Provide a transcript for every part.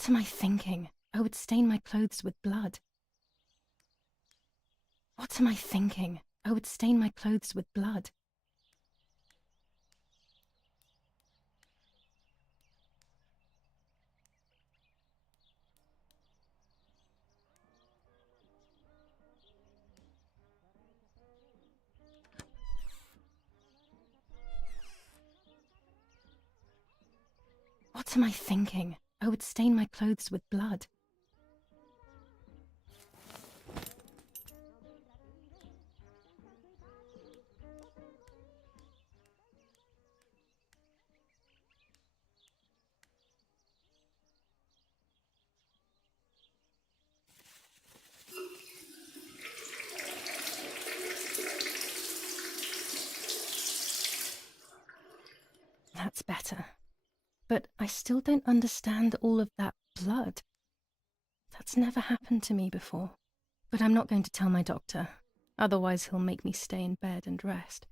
What am I thinking? I would stain my clothes with blood. What am I thinking? I would stain my clothes with blood. What am I thinking? I would stain my clothes with blood. That's better. But I still don't understand all of that blood. That's never happened to me before. But I'm not going to tell my doctor. Otherwise he'll make me stay in bed and rest.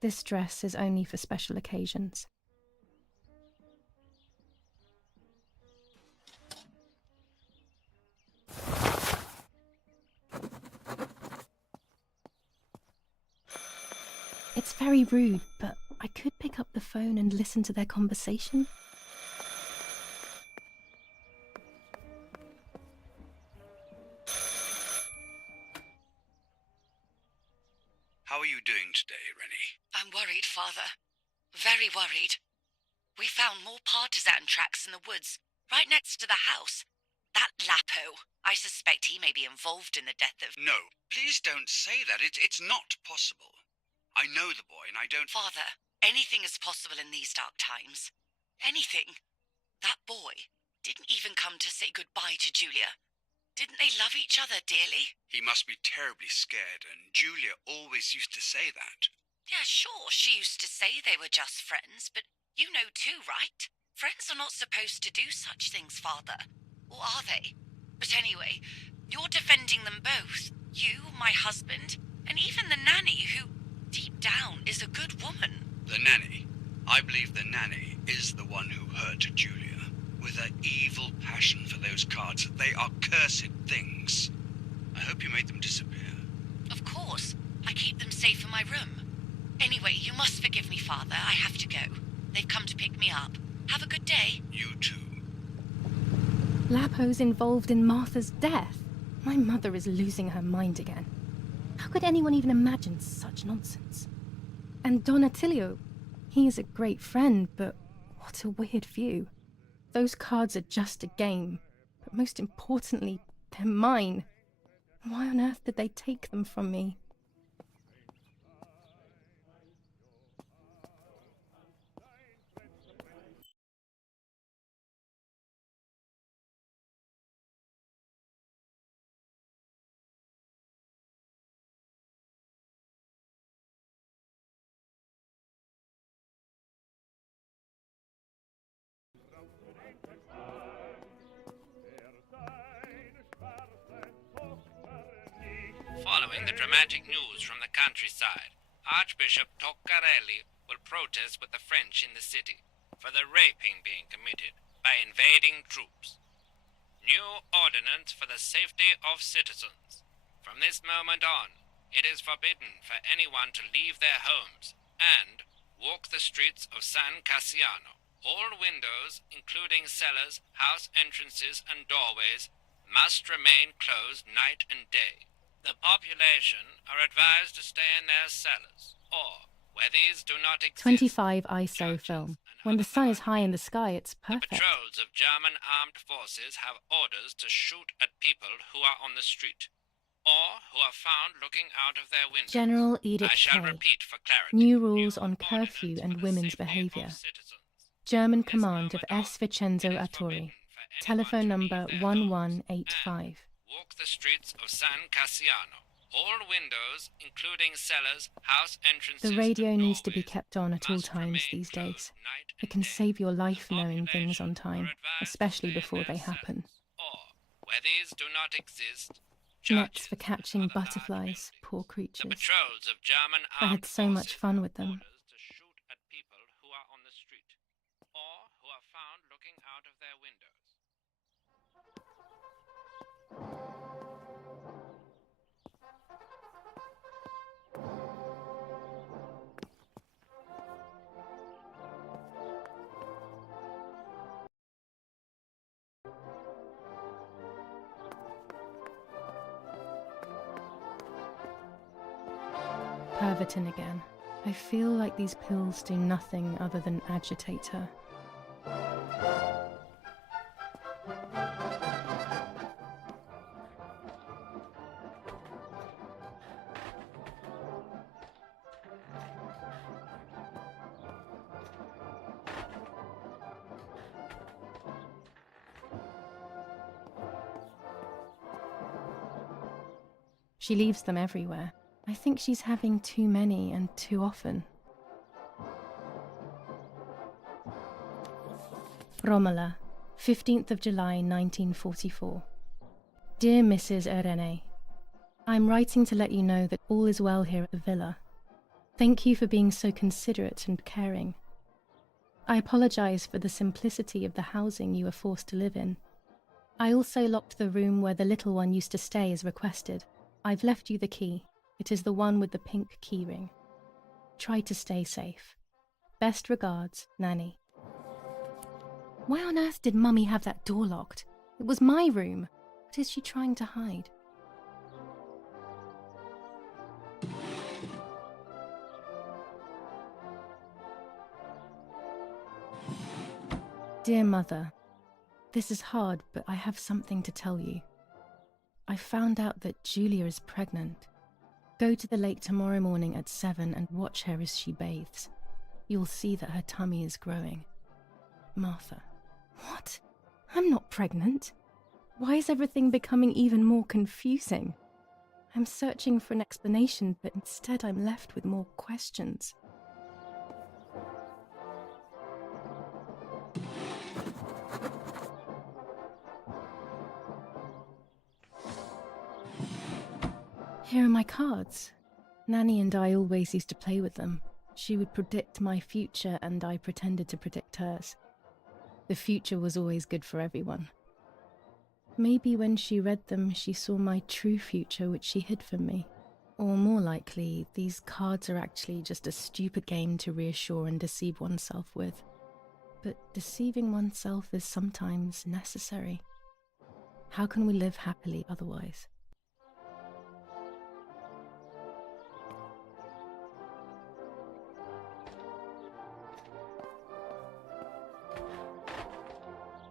This dress is only for special occasions. It's very rude, but I could pick up the phone and listen to their conversation. How are you doing today, Rennie? I'm worried, Father. Very worried. We found more partisan tracks in the woods, right next to the house. That Lapo, I suspect he may be involved in the death of... No, please don't say that. It's not possible. I know the boy and I don't... Father, anything is possible in these dark times. Anything. That boy didn't even come to say goodbye to Julia. Didn't they love each other dearly? He must be terribly scared, and Julia always used to say that. Yeah, sure, she used to say they were just friends, but you know too, right? Friends are not supposed to do such things, Father. Or are they? But anyway, you're defending them both. You, my husband, and even the nanny who, deep down, is a good woman. The nanny? I believe the nanny is the one who hurt Julia. With her evil passion for those cards. They are cursed things. I hope you made them disappear. Of course. I keep them safe in my room. Anyway, you must forgive me, Father. I have to go. They've come to pick me up. Have a good day. You too. Lapo's involved in Martha's death. My mother is losing her mind again. How could anyone even imagine such nonsense? And Don Attilio, he is a great friend, but what a weird view. Those cards are just a game, but most importantly, they're mine. Why on earth did they take them from me? 'Following the dramatic news from the countryside, Archbishop Toccarelli will protest with the French in the city for the raping being committed by invading troops. New ordinance for the safety of citizens. From this moment on, it is forbidden for anyone to leave their homes and walk the streets of San Cassiano. All windows, including cellars, house entrances, and doorways, must remain closed night and day. The population are advised to stay in their cellars, or, where these do not exist... 25 ISO film. When the sun is high in the sky, it's The perfect. patrols of German armed forces have orders to shoot at people who are on the street, or who are found looking out of their windows. General Edict I shall K. repeat for clarity. New rules on New curfew ordinance and for the women's safety of behaviour. citizens. German From this command of moment on, S. Vincenzo it is Arturi. forbidden for anyone Telephone to number leave their homes 1185. and walk the streets of San Cassiano. All windows, including cellars, house entrances, The radio and needs to be doorways, kept on at all must times remain these closed days. night It and can day. save your life The knowing things on population time, are advised to especially stay in before their they happen. cellars, or, where these do not exist, Nets churches for and catching other large butterflies, buildings. poor The creatures. patrols of German I armed had so much forces fun have with them. orders to shoot at people who are on the street, Pervitin again. I feel like these pills do nothing other than agitate her. She leaves them everywhere. I think she's having too many and too often. Romola, 15th of July 1944. Dear Mrs. Irene, I'm writing to let you know that all is well here at the villa. Thank you for being so considerate and caring. I apologize for the simplicity of the housing you were forced to live in. I also locked the room where the little one used to stay as requested. I've left you the key. It is the one with the pink keyring. Try to stay safe. Best regards, Nanny. Why on earth did Mummy have that door locked? It was my room. What is she trying to hide? Dear Mother, this is hard, but I have something to tell you. I found out that Julia is pregnant. Go to the lake tomorrow morning at 7 and watch her as she bathes. You'll see that her tummy is growing. Martha. What? I'm not pregnant. Why is everything becoming even more confusing? I'm searching for an explanation, but instead I'm left with more questions. Here are my cards. Nanny and I always used to play with them. She would predict my future and I pretended to predict hers. The future was always good for everyone. Maybe when she read them, she saw my true future which she hid from me. Or more likely, these cards are actually just a stupid game to reassure and deceive oneself with. But deceiving oneself is sometimes necessary. How can we live happily otherwise?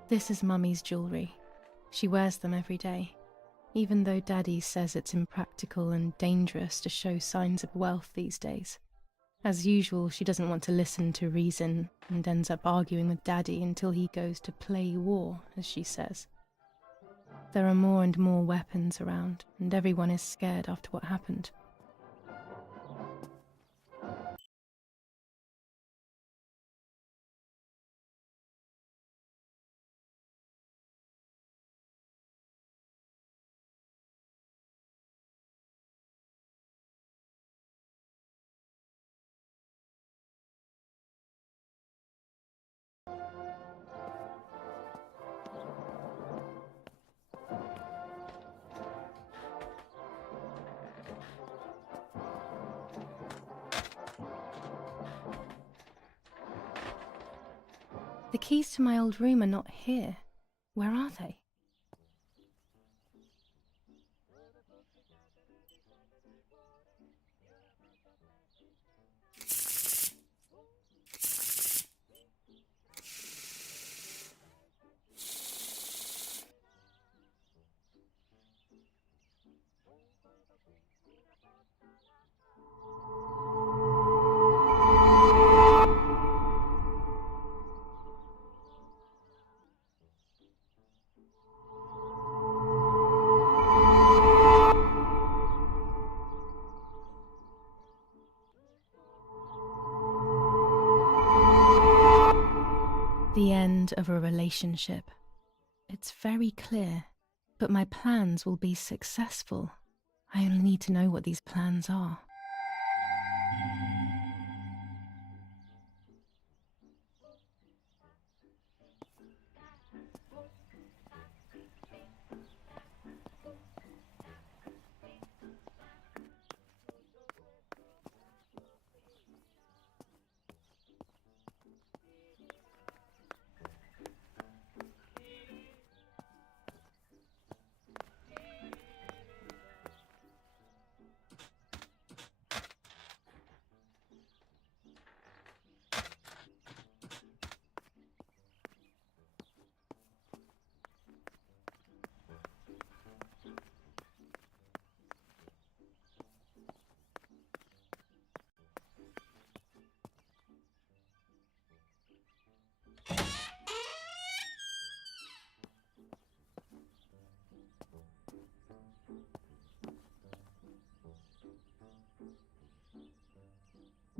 This is Mummy's jewellery. She wears them every day, even though Daddy says it's impractical and dangerous to show signs of wealth these days. As usual, she doesn't want to listen to reason and ends up arguing with Daddy until he goes to play war, as she says. There are more and more weapons around, and everyone is scared after what happened. The keys to my old room are not here. Where are they? The end of a relationship. It's very clear, but my plans will be successful. I only need to know what these plans are.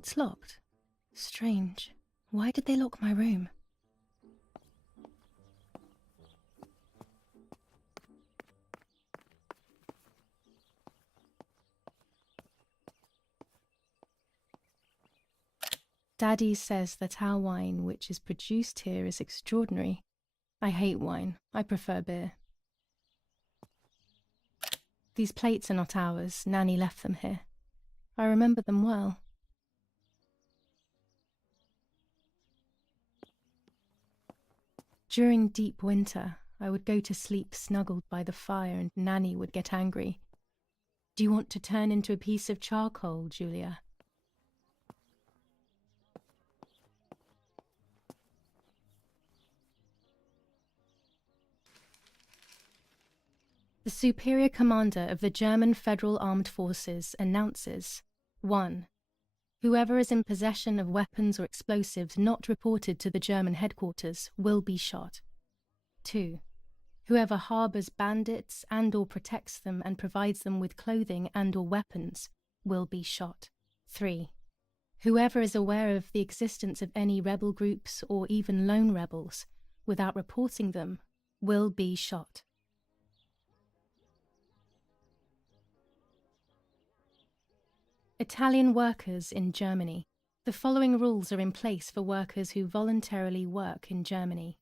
It's locked. Strange. Why did they lock my room? Daddy says that our wine, which is produced here, is extraordinary. I hate wine. I prefer beer. These plates are not ours. Nanny left them here. I remember them well. During deep winter, I would go to sleep snuggled by the fire and Nanny would get angry. Do you want to turn into a piece of charcoal, Julia? The superior commander of the German Federal Armed Forces announces 1. Whoever is in possession of weapons or explosives not reported to the German headquarters will be shot. 2. Whoever harbors bandits and/or protects them and provides them with clothing and/or weapons will be shot. 3. Whoever is aware of the existence of any rebel groups or even lone rebels without reporting them will be shot. Italian workers in Germany. The following rules are in place for workers who voluntarily work in Germany.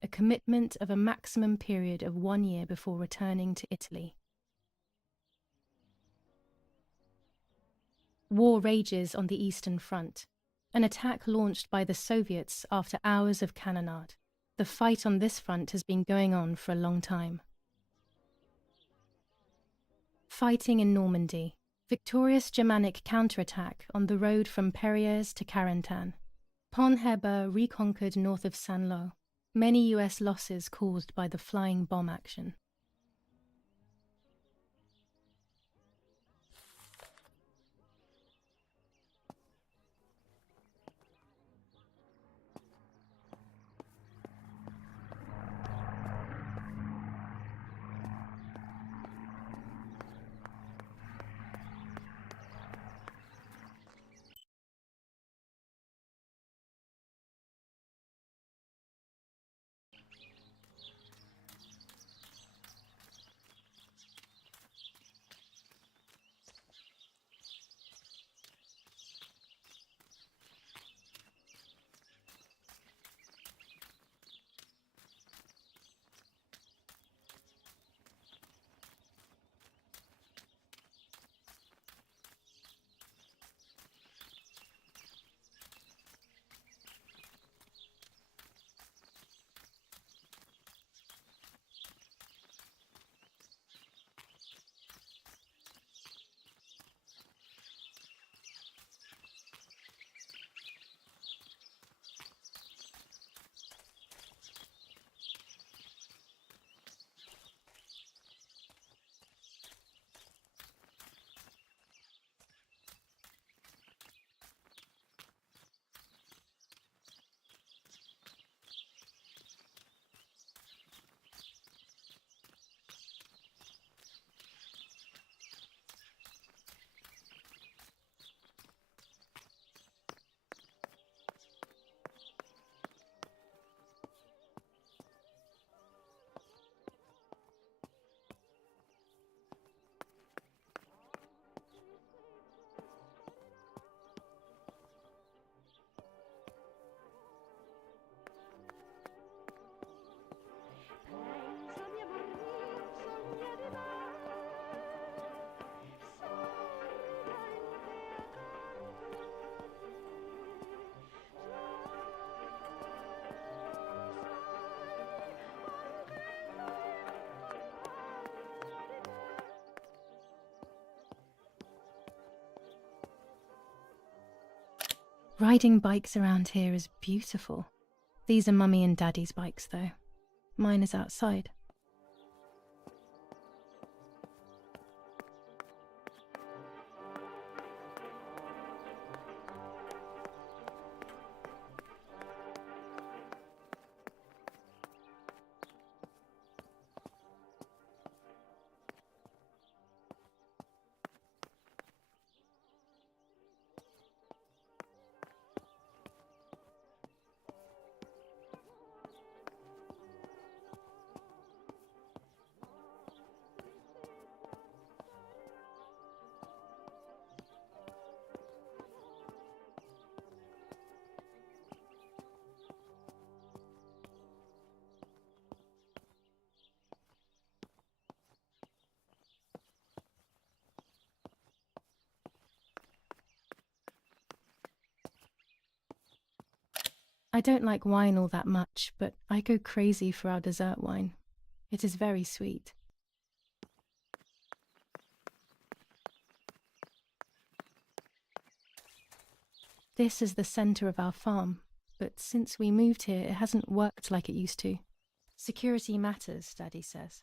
A commitment of a maximum period of 1 year before returning to Italy. War rages on the Eastern Front. An attack launched by the Soviets after hours of cannonade. The fight on this front has been going on for a long time. Fighting in Normandy. Victorious Germanic counterattack on the road from Perrières to Carentan. Pont Heber reconquered north of Saint-Lô. Many US losses caused by the flying bomb action. Riding bikes around here is beautiful. These are Mummy and Daddy's bikes, though. Mine is outside. I don't like wine all that much, but I go crazy for our dessert wine. It is very sweet. This is the centre of our farm, but since we moved here, it hasn't worked like it used to. Security matters, Daddy says.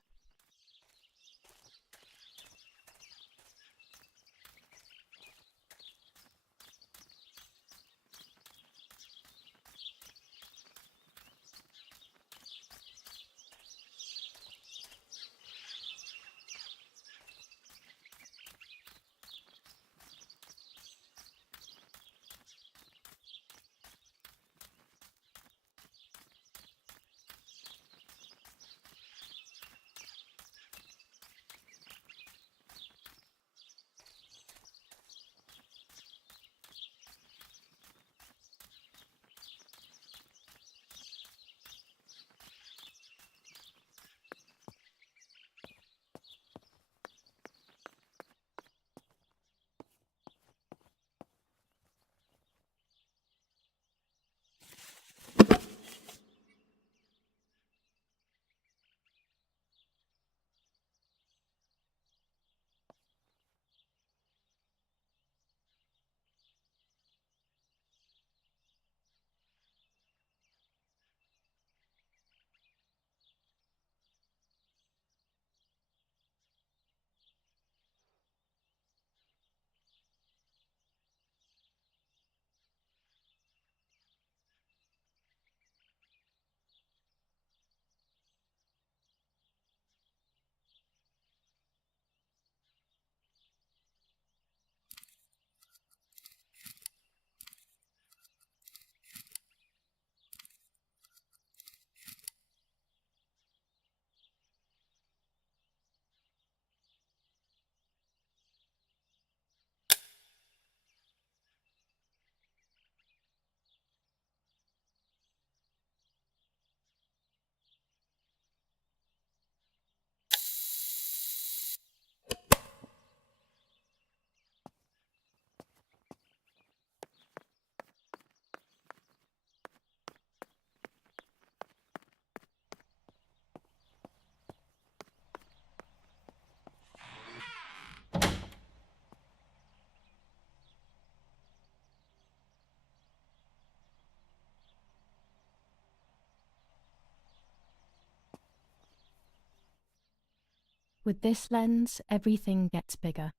With this lens, everything gets bigger.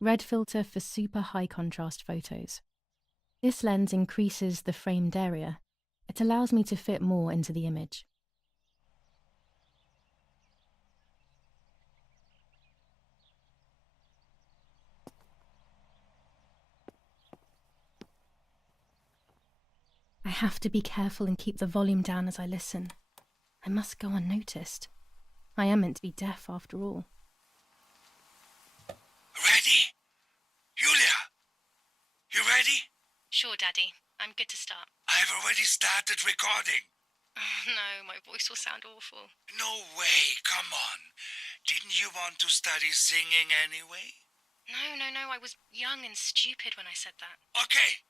Red filter for super high contrast photos. This lens increases the framed area. It allows me to fit more into the image. I have to be careful and keep the volume down as I listen. I must go unnoticed. I am meant to be deaf after all. Ready? Julia? You ready? Sure, Daddy. I'm good to start. I've already started recording. Oh, no, my voice will sound awful. No way, come on. Didn't you want to study singing anyway? No, I was young and stupid when I said that. Okay,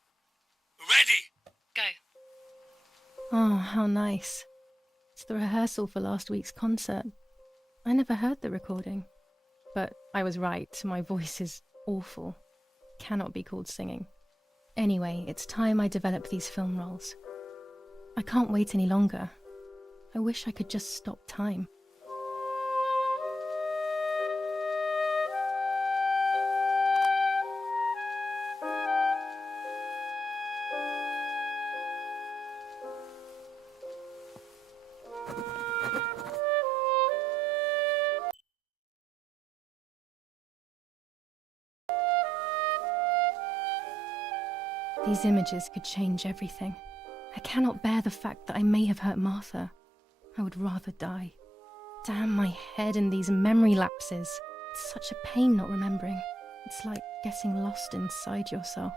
ready? Go. Oh, how nice. It's the rehearsal for last week's concert. I never heard the recording. But I was right, my voice is awful. Cannot be called singing. Anyway, it's time I develop these film roles. I can't wait any longer. I wish I could just stop time. These images could change everything. I cannot bear the fact that I may have hurt Martha. I would rather die. Damn my head and these memory lapses. It's such a pain not remembering. It's like getting lost inside yourself.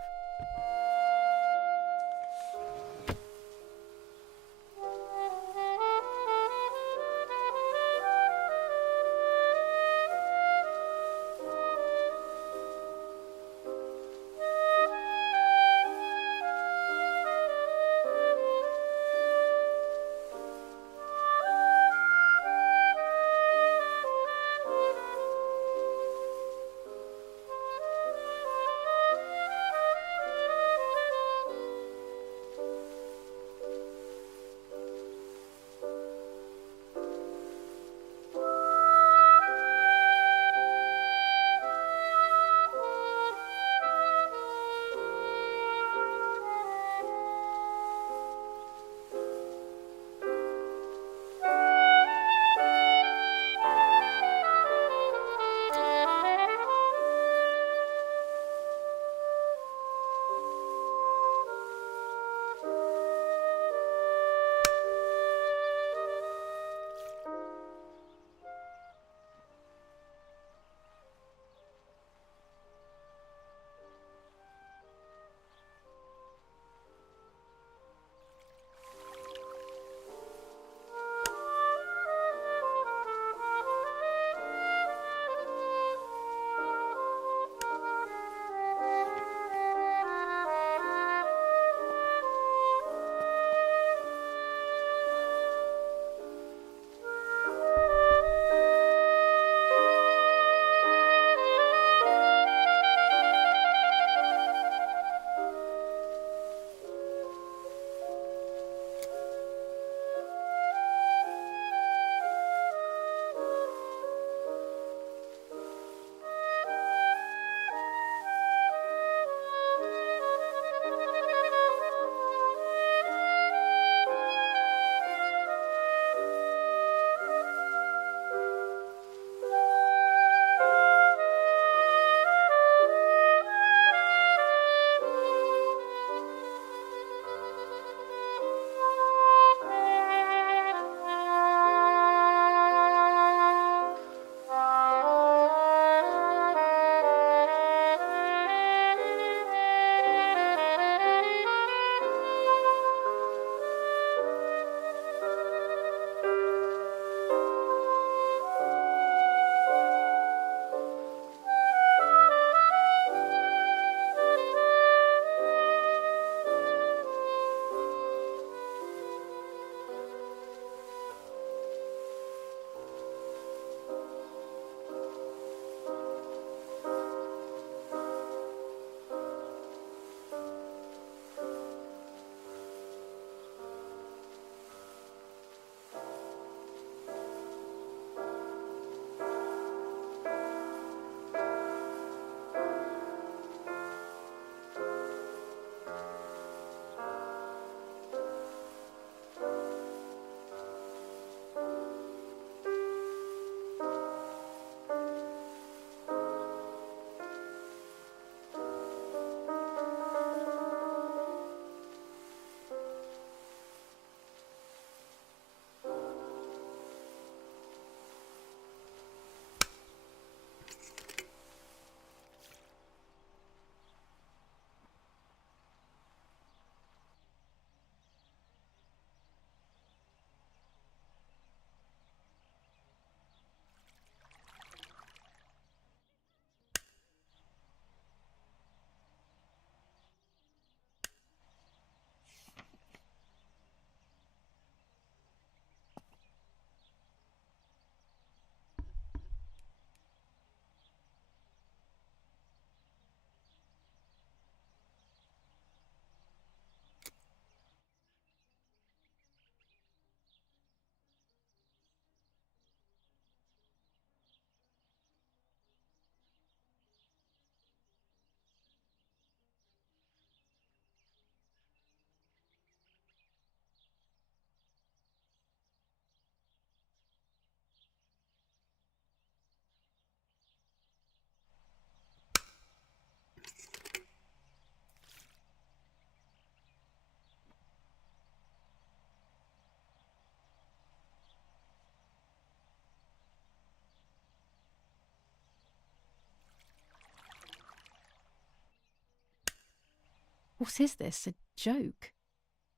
What is this, a joke?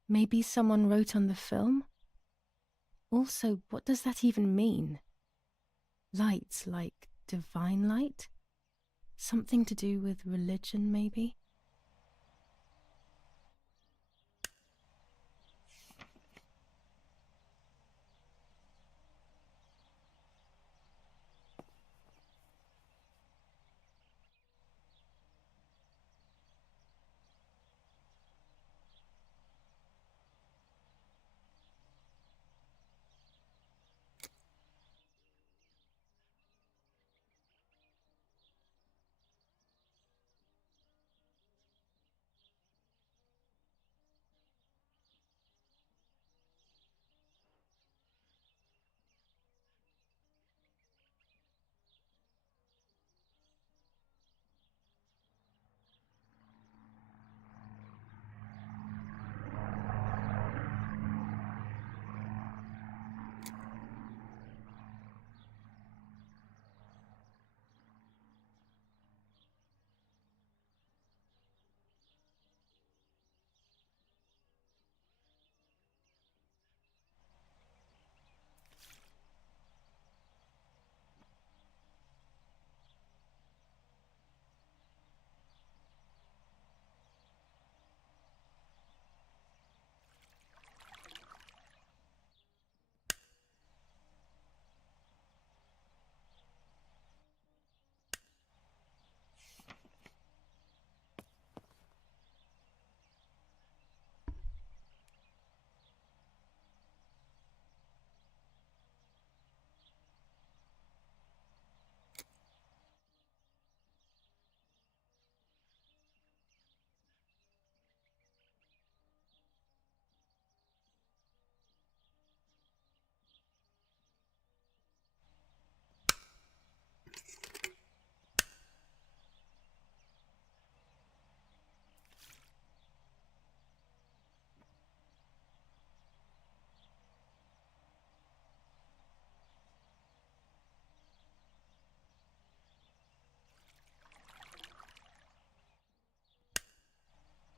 Maybe someone wrote on the film? Also, what does that even mean? Light, like divine light? Something to do with religion, maybe?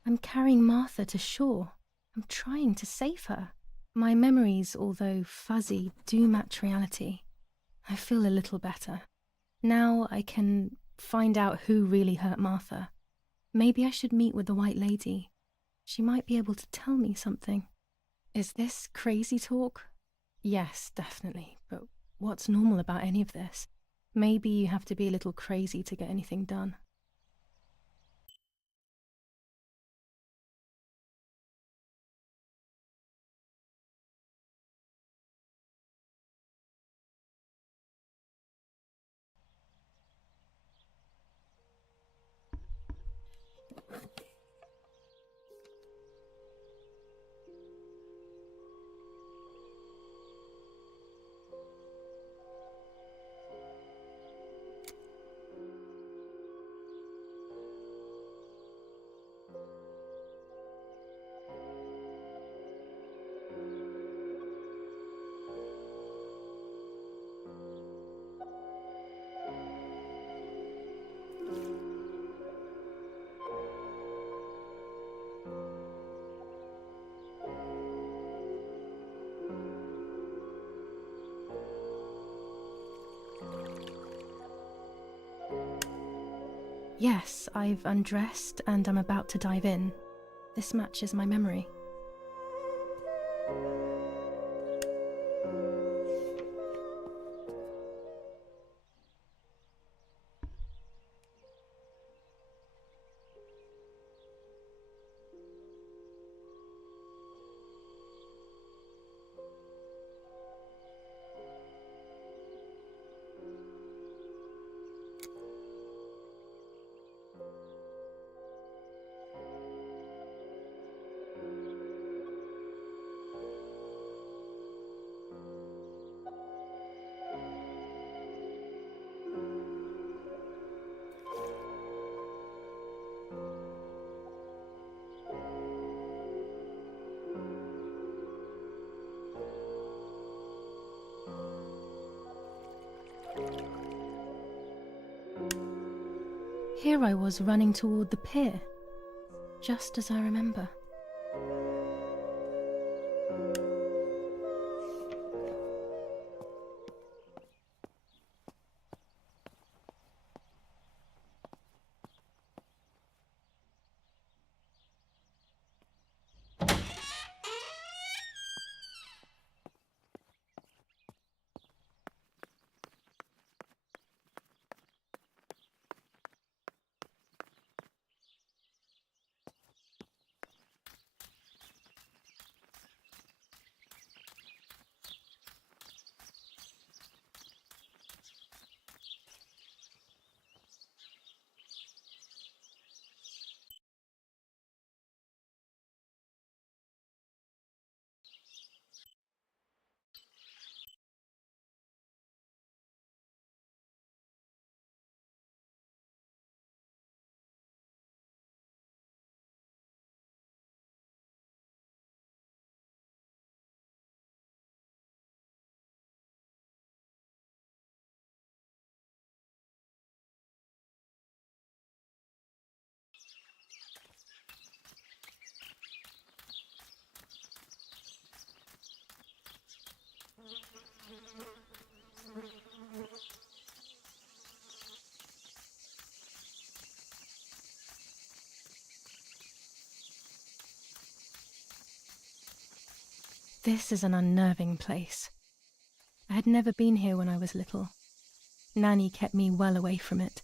I'm carrying Martha to shore. I'm trying to save her. My memories, although fuzzy, do match reality. I feel a little better. Now I can find out who really hurt Martha. Maybe I should meet with the White Lady. She might be able to tell me something. Is this crazy talk? Yes, definitely. But what's normal about any of this? Maybe you have to be a little crazy to get anything done. Yes, I've undressed and I'm about to dive in. This matches my memory. Here I was running toward the pier. just as I remember. This is an unnerving place. I had never been here when I was little. Nanny kept me well away from it.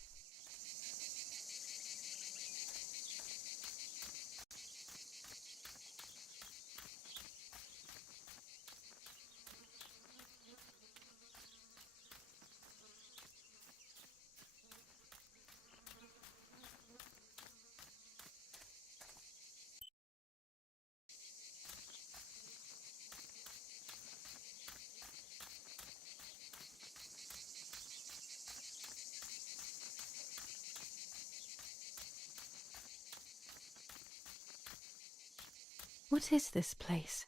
What is this place?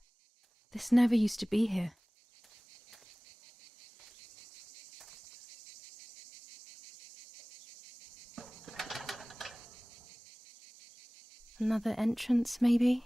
This never used to be here. Another entrance, maybe?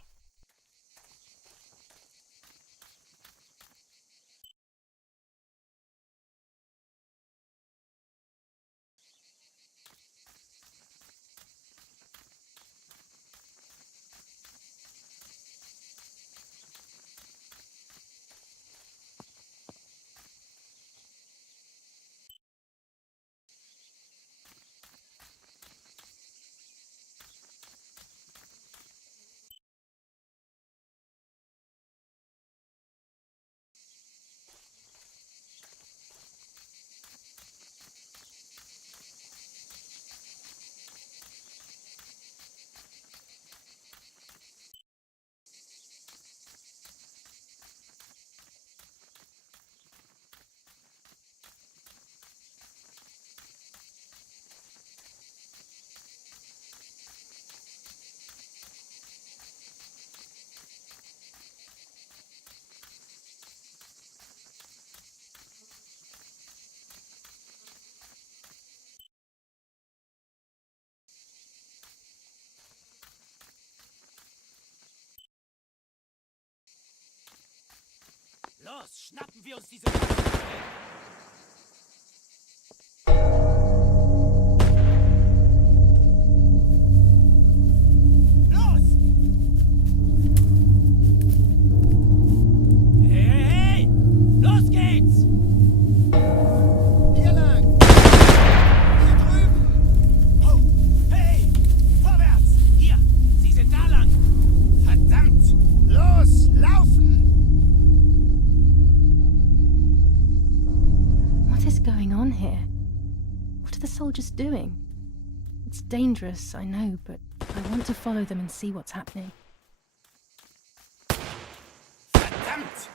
Los, schnappen wir uns diese... Los! Hey, hey, hey! Los geht's! Hier lang! Hier drüben! Oh, hey! Vorwärts! Hier! Sie sind da lang! Verdammt! Los, laufen! What is going on here? What are the soldiers doing? It's dangerous, I know, but I want to follow them and see what's happening. Verdammt!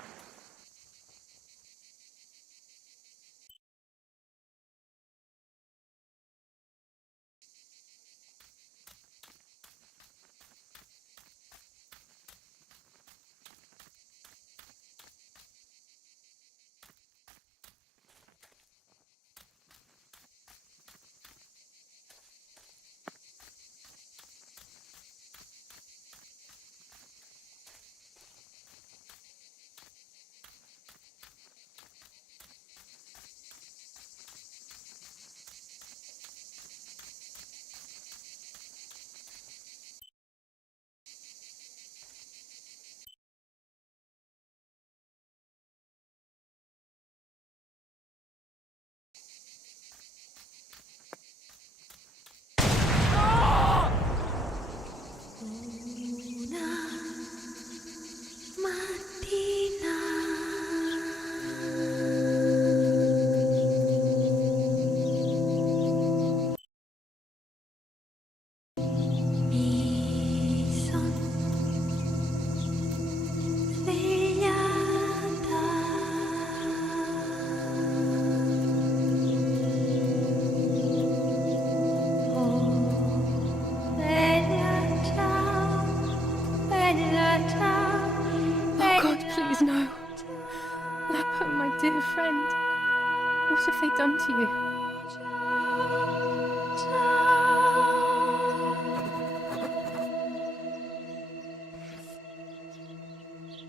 done to you.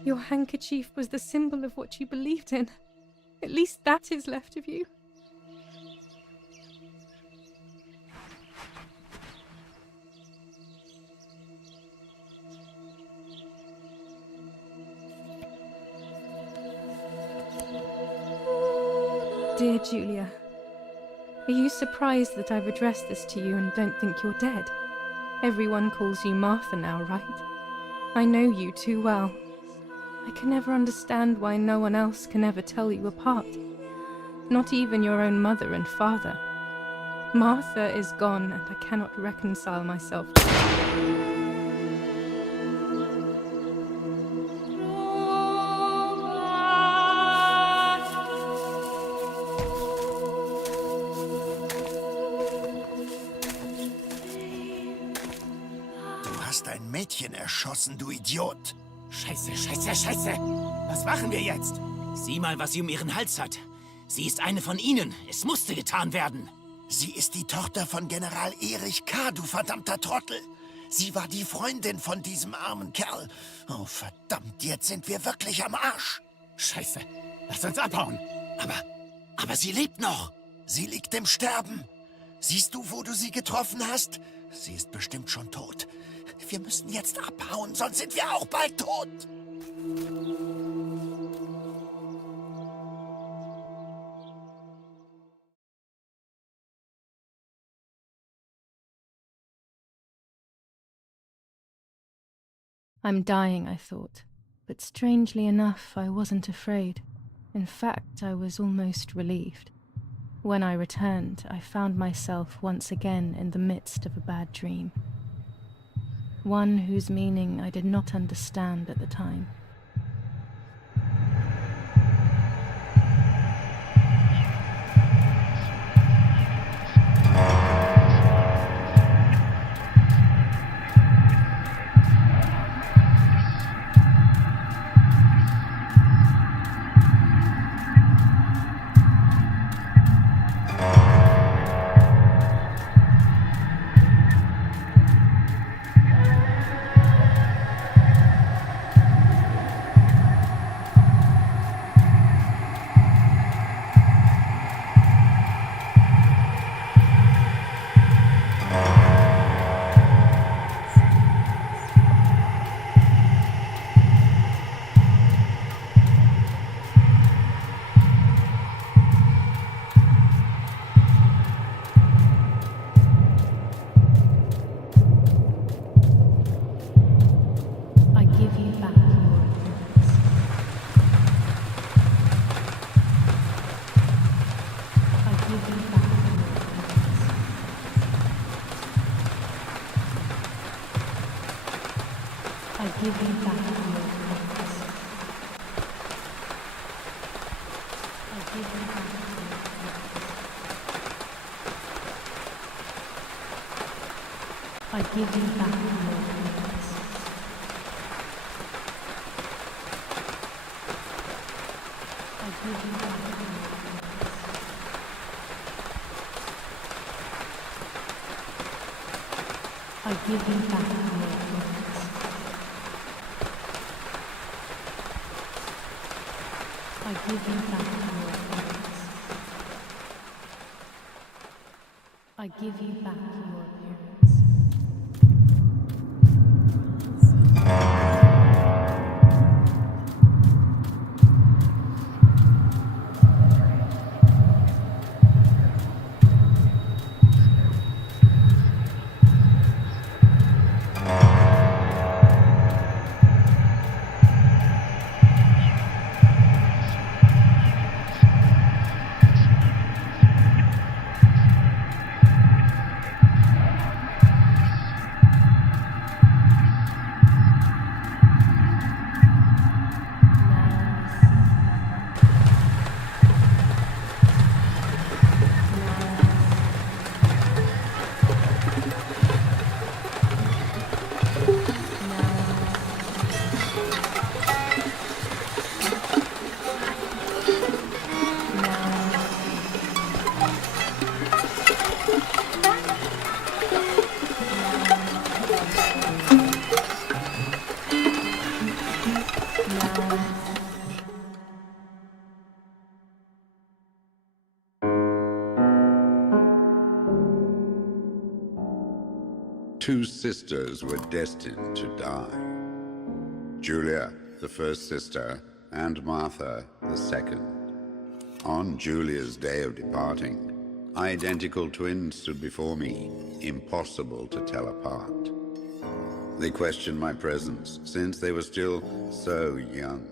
Your handkerchief was the symbol of what you believed in. At least that is left of you. Dear Julia, are you surprised that I've addressed this to you and don't think you're dead? Everyone calls you Martha now, right? I know you too well. I can never understand why no one else can ever tell you apart. Not even your own mother and father. Martha is gone, and I cannot reconcile myself to it. Du hast ein Mädchen erschossen, du Idiot. Scheiße, scheiße, scheiße. Was machen wir jetzt? Sieh mal, was sie um ihren Hals hat. Sie ist eine von ihnen. Es musste getan werden. Sie ist die Tochter von General Erich K., du verdammter Trottel. Sie war die Freundin von diesem armen Kerl. Oh, verdammt, jetzt sind wir wirklich am Arsch. Scheiße. Lass uns abhauen. Aber sie lebt noch. Sie liegt im Sterben. Siehst du, wo du sie getroffen hast? Sie ist bestimmt schon tot. Wir müssen jetzt abhauen, sonst sind wir auch bald tot. I'm dying, I thought, but strangely enough, I wasn't afraid. In fact, I was almost relieved. When I returned, I found myself once again in the midst of a bad dream. One whose meaning I did not understand at the time. I give you back your innocence. I give you back your innocence. I give you back your innocence. I give you back your innocence. I give you back your appearance. Two sisters were destined to die. Julia, the first sister, and Martha, the second. On Julia's day of departing, identical twins stood before me, impossible to tell apart. They questioned my presence, since they were still so young.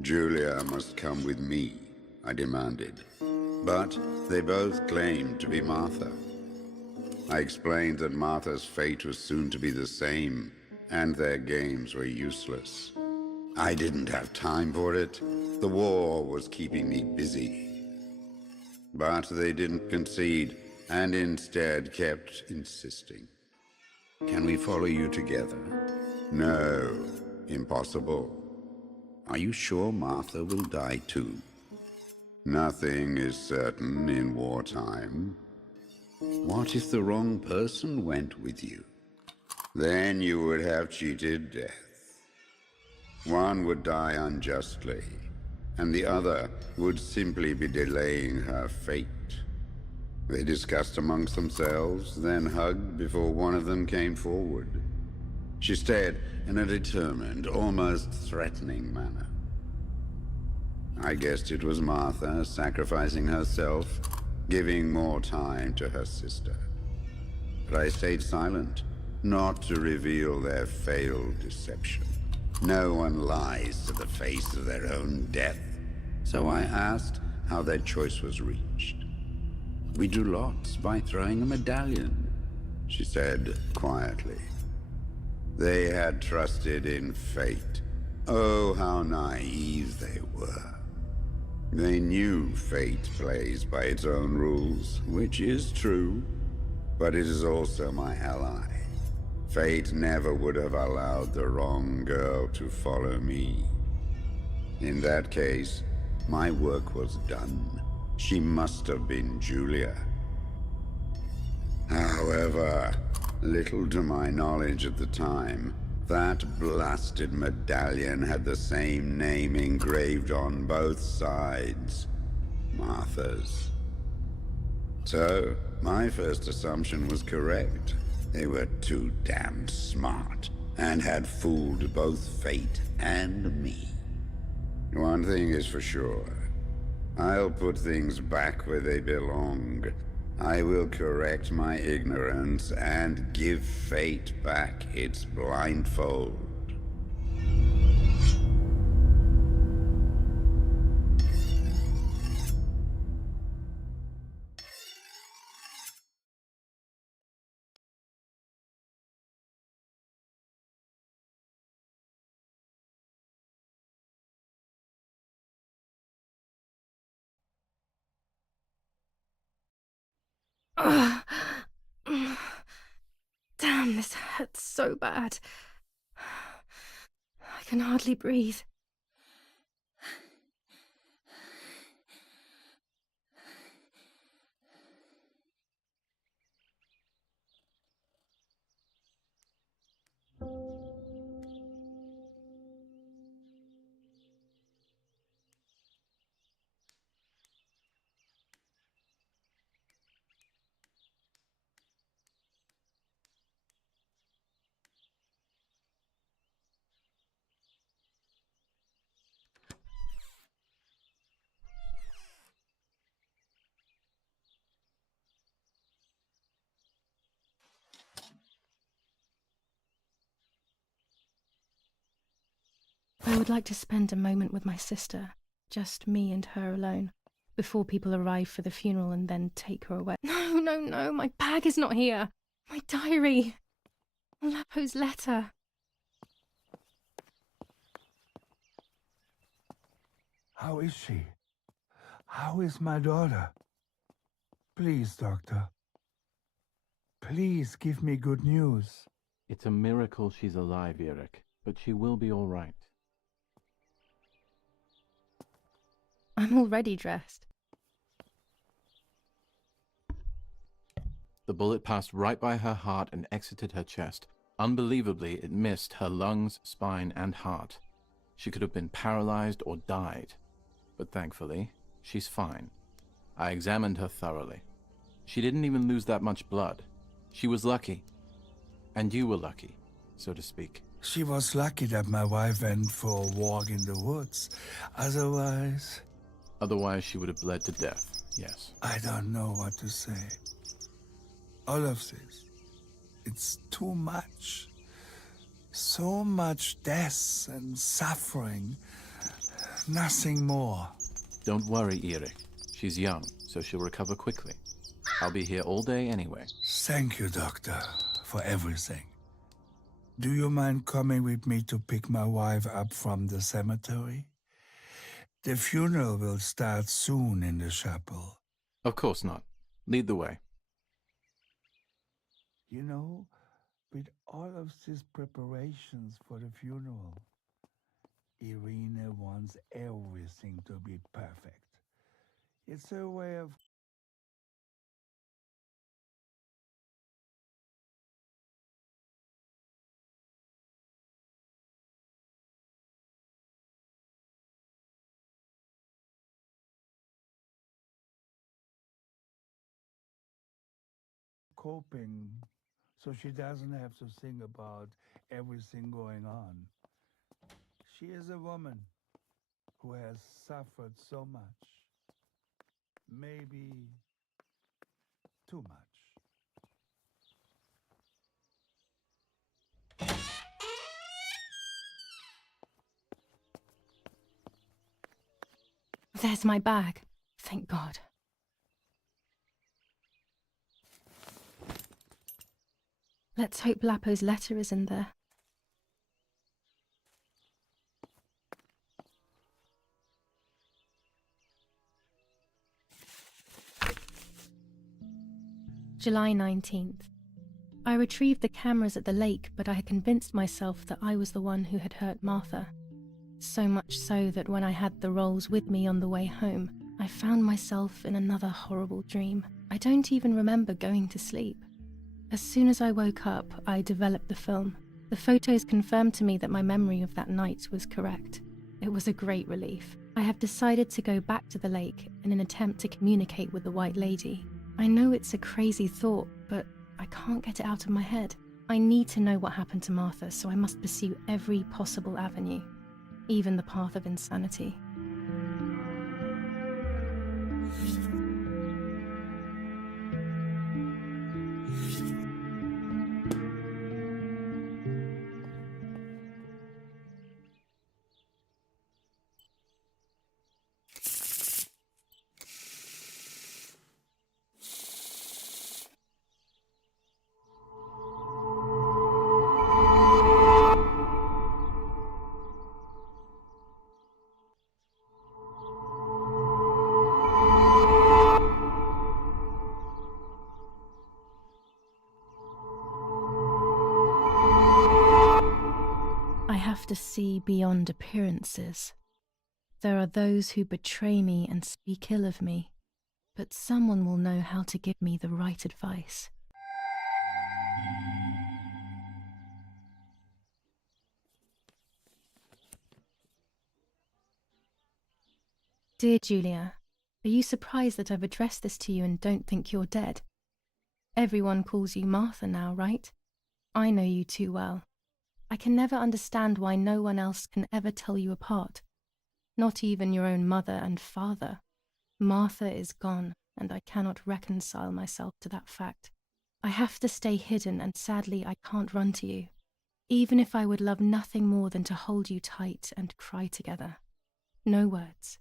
Julia must come with me, I demanded. But they both claimed to be Martha. I explained that Martha's fate was soon to be the same, and their games were useless. I didn't have time for it. The war was keeping me busy. But they didn't concede, and instead kept insisting. Can we follow you together? No, impossible. Are you sure Martha will die too? Nothing is certain in wartime. What if the wrong person went with you? Then you would have cheated death. One would die unjustly, and the other would simply be delaying her fate. They discussed amongst themselves, then hugged before one of them came forward. She stared in a determined, almost threatening manner. I guessed it was Martha sacrificing herself, giving more time to her sister. But I stayed silent, not to reveal their failed deception. No one lies to the face of their own death, so I asked how their choice was reached. We drew lots by throwing a medallion, she said quietly. They had trusted in fate. Oh, how naive they were. They knew fate plays by its own rules, which is true, but it is also my ally. Fate never would have allowed the wrong girl to follow me. In that case, my work was done. She must have been Julia. However, little to my knowledge at the time, that blasted medallion had the same name engraved on both sides. Martha's. So, my first assumption was correct. They were too damn smart, and had fooled both fate and me. One thing is for sure. I'll put things back where they belong. I will correct my ignorance and give fate back its blindfold. Ugh. Damn, this hurts so bad. I can hardly breathe. I would like to spend a moment with my sister, just me and her alone, before people arrive for the funeral and then take her away. No, no, no, my bag is not here. My diary. Lapo's letter. How is she? How is my daughter? Please, Doctor. Please give me good news. It's a miracle she's alive, Eric, but she will be all right. I'm already dressed. The bullet passed right by her heart and exited her chest. Unbelievably, it missed her lungs, spine, and heart. She could have been paralyzed or died. But thankfully, she's fine. I examined her thoroughly. She didn't even lose that much blood. She was lucky. And you were lucky, so to speak. She was lucky that my wife went for a walk in the woods. Otherwise, Otherwise, she would have bled to death, yes. I don't know what to say. All of this, it's too much. So much death and suffering. Nothing more. Don't worry, Erik. She's young, so she'll recover quickly. I'll be here all day anyway. Thank you, Doctor, for everything. Do you mind coming with me to pick my wife up from the cemetery? The funeral will start soon in the chapel. Of course not. Lead the way. You know, with all of these preparations for the funeral, Irina wants everything to be perfect. It's her way of coping, so she doesn't have to think about everything going on. She is a woman who has suffered so much. Maybe too much. There's my bag. Thank God. Let's hope Lapo's letter is in there. July 19th. I retrieved the cameras at the lake, but I had convinced myself that I was the one who had hurt Martha. So much so that when I had the rolls with me on the way home, I found myself in another horrible dream. I don't even remember going to sleep. As soon as I woke up, I developed the film. The photos confirmed to me that my memory of that night was correct. It was a great relief. I have decided to go back to the lake in an attempt to communicate with the White Lady. I know it's a crazy thought, but I can't get it out of my head. I need to know what happened to Martha, so I must pursue every possible avenue, even the path of insanity. I have to see beyond appearances. There are those who betray me and speak ill of me, but someone will know how to give me the right advice. Dear Julia, are you surprised that I've addressed this to you and don't think you're dead? Everyone calls you Martha now, right? I know you too well. I can never understand why no one else can ever tell you apart. Not even your own mother and father. Martha is gone, and I cannot reconcile myself to that fact. I have to stay hidden, and sadly I can't run to you. Even if I would love nothing more than to hold you tight and cry together. No words.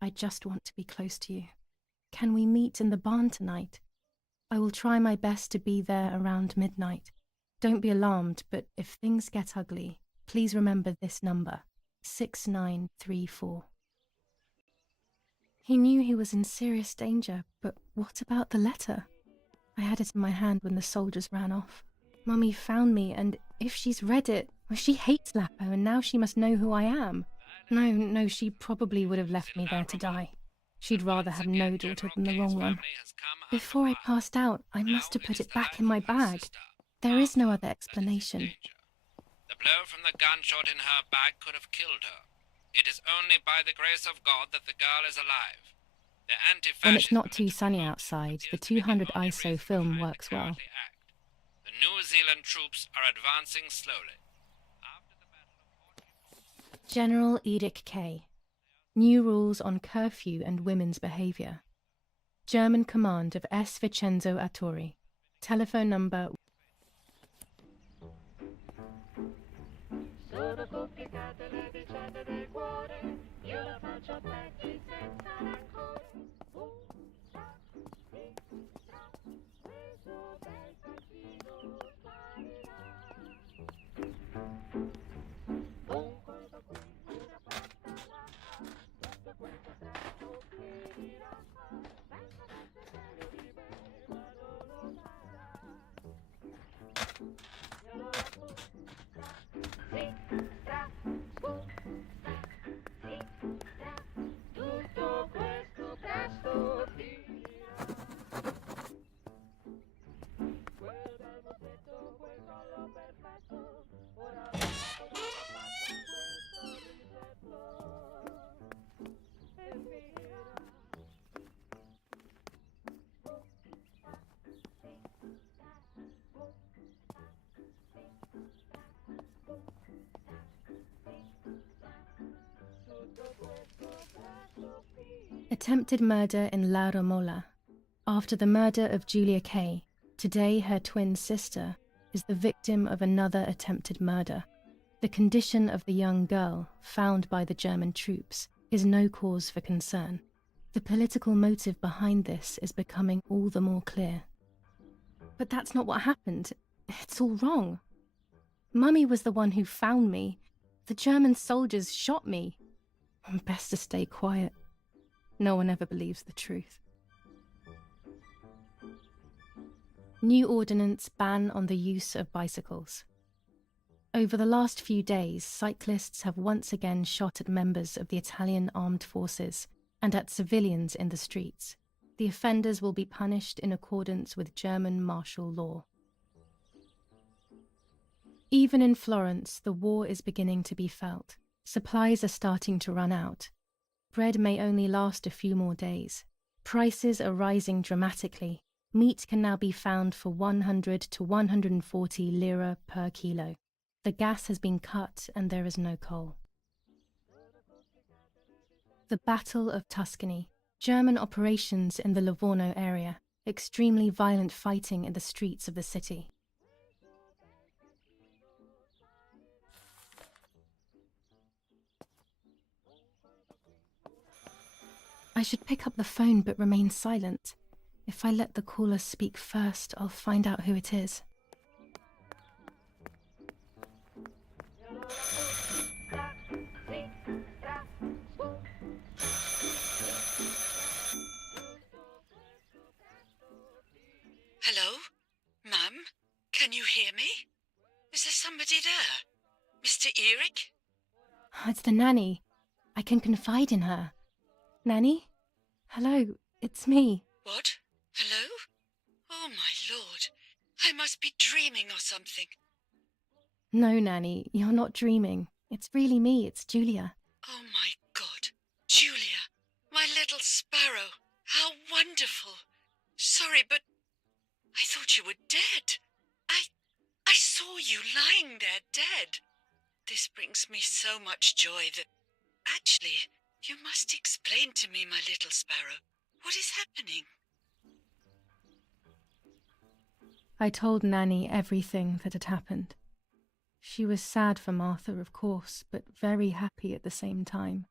I just want to be close to you. Can we meet in the barn tonight? I will try my best to be there around midnight. Don't be alarmed, but if things get ugly, please remember this number, 6934. He knew he was in serious danger, but what about the letter? I had it in my hand when the soldiers ran off. Mummy found me, and if she's read it, well, she hates Lapo, and now she must know who I am. No, she probably would have left me there to die. She'd rather have no daughter than the wrong one. Before I passed out, I must have put it back in my bag. There is no other explanation. The blow from the gunshot in her back could have killed her. It is only by the grace of God that the girl is alive. The When it's not too sunny outside, the 200 ISO film works well. New Zealand troops are advancing slowly. After the Battle of General Edict K. New rules on curfew and women's behavior. German command of S. Vincenzo Arturi. Telephone number Sono complicate le vicende del cuore, io la faccio a pezzi senza rancore. Questo bel faccino sparirà. Un colpo qui, una pezza là, tutto questo tempo finirà. Penso che sia meglio di me, ma non lo sarà. E allora tutto questo presto finirà. Quel bel mostretto, quel collo perfetto, ora faccio questo risetto e finirà. Attempted murder in La Romola. After the murder of Julia Kay, today her twin sister is the victim of another attempted murder. The condition of the young girl, found by the German troops, is no cause for concern. The political motive behind this is becoming all the more clear. But that's not what happened. It's all wrong. Mummy was the one who found me. The German soldiers shot me. Best to stay quiet. No one ever believes the truth. New ordinance ban on the use of bicycles. Over the last few days, cyclists have once again shot at members of the Italian armed forces and at civilians in the streets. The offenders will be punished in accordance with German martial law. Even in Florence, the war is beginning to be felt. Supplies are starting to run out. Bread may only last a few more days. Prices are rising dramatically. Meat can now be found for 100 to 140 lira per kilo. The gas has been cut and there is no coal. The Battle of Tuscany. German operations in the Livorno area. Extremely violent fighting in the streets of the city. I should pick up the phone but remain silent. If I let the caller speak first, I'll find out who it is. Hello? Mum? Can you hear me? Is there somebody there? Mr. Eric? It's the nanny. I can confide in her. Nanny? Hello, it's me. What? Hello? Oh, my lord. I must be dreaming or something. No, Nanny, you're not dreaming. It's really me, it's Julia. Oh, my God. Julia, my little sparrow. How wonderful. Sorry, but I thought you were dead. I saw you lying there dead. This brings me so much joy that... Actually, you must explain to me, my little sparrow. What is happening? I told Nanny everything that had happened. She was sad for Martha, of course, but very happy at the same time.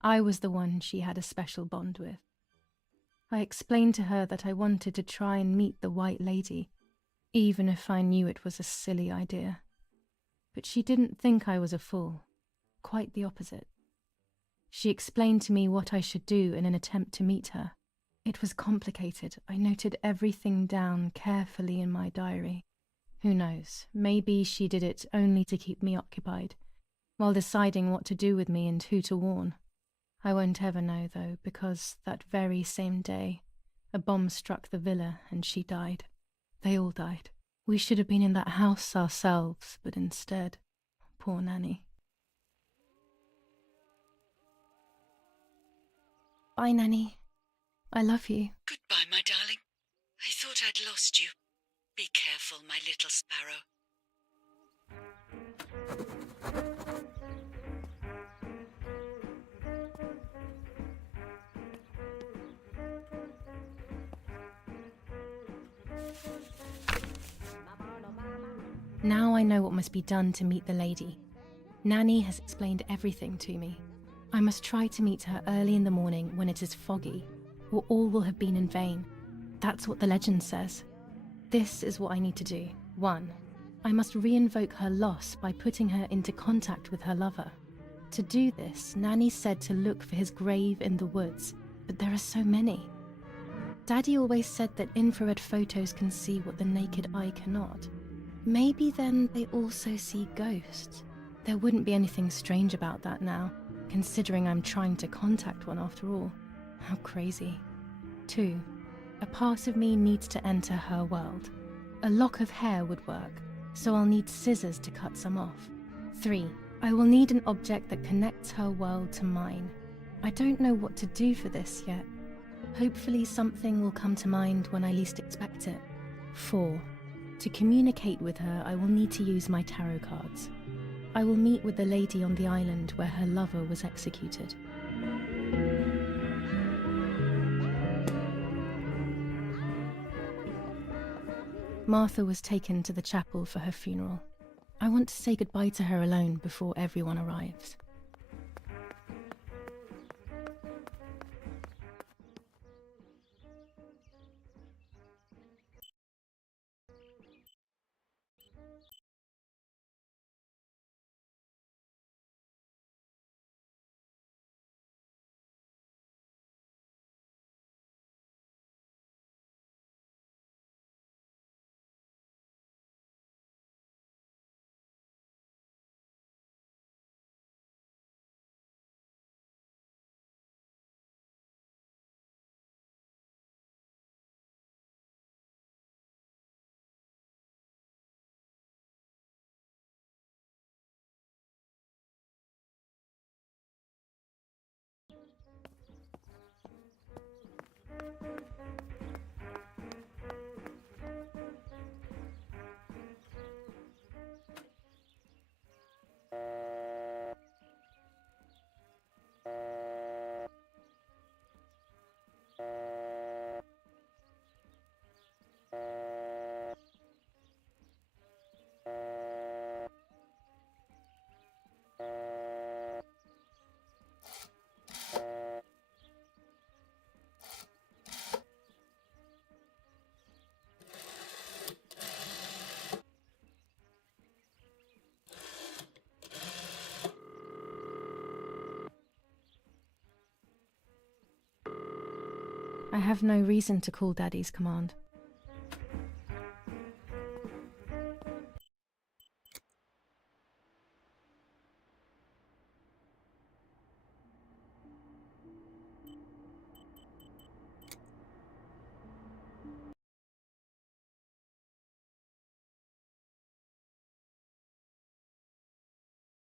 I was the one she had a special bond with. I explained to her that I wanted to try and meet the White Lady, even if I knew it was a silly idea. But she didn't think I was a fool. Quite the opposite. She explained to me what I should do in an attempt to meet her. It was complicated. I noted everything down carefully in my diary. Who knows, maybe she did it only to keep me occupied, while deciding what to do with me and who to warn. I won't ever know, though, because that very same day, a bomb struck the villa and she died. They all died. We should have been in that house ourselves, but instead, poor Nanny. Bye, Nanny. I love you. Goodbye, my darling. I thought I'd lost you. Be careful, my little sparrow. Now I know what must be done to meet the lady. Nanny has explained everything to me. I must try to meet her early in the morning when it is foggy, or all will have been in vain. That's what the legend says. This is what I need to do. 1. I must re-invoke her loss by putting her into contact with her lover. To do this, Nanny said to look for his grave in the woods, but there are so many. Daddy always said that infrared photos can see what the naked eye cannot. Maybe then they also see ghosts. There wouldn't be anything strange about that now, considering I'm trying to contact one after all. How crazy. 2. A part of me needs to enter her world. A lock of hair would work, so I'll need scissors to cut some off. 3. I will need an object that connects her world to mine. I don't know what to do for this yet. Hopefully something will come to mind when I least expect it. 4. To communicate with her, I will need to use my tarot cards. I will meet with the lady on the island where her lover was executed. Martha was taken to the chapel for her funeral. I want to say goodbye to her alone before everyone arrives. I have no reason to call Daddy's command.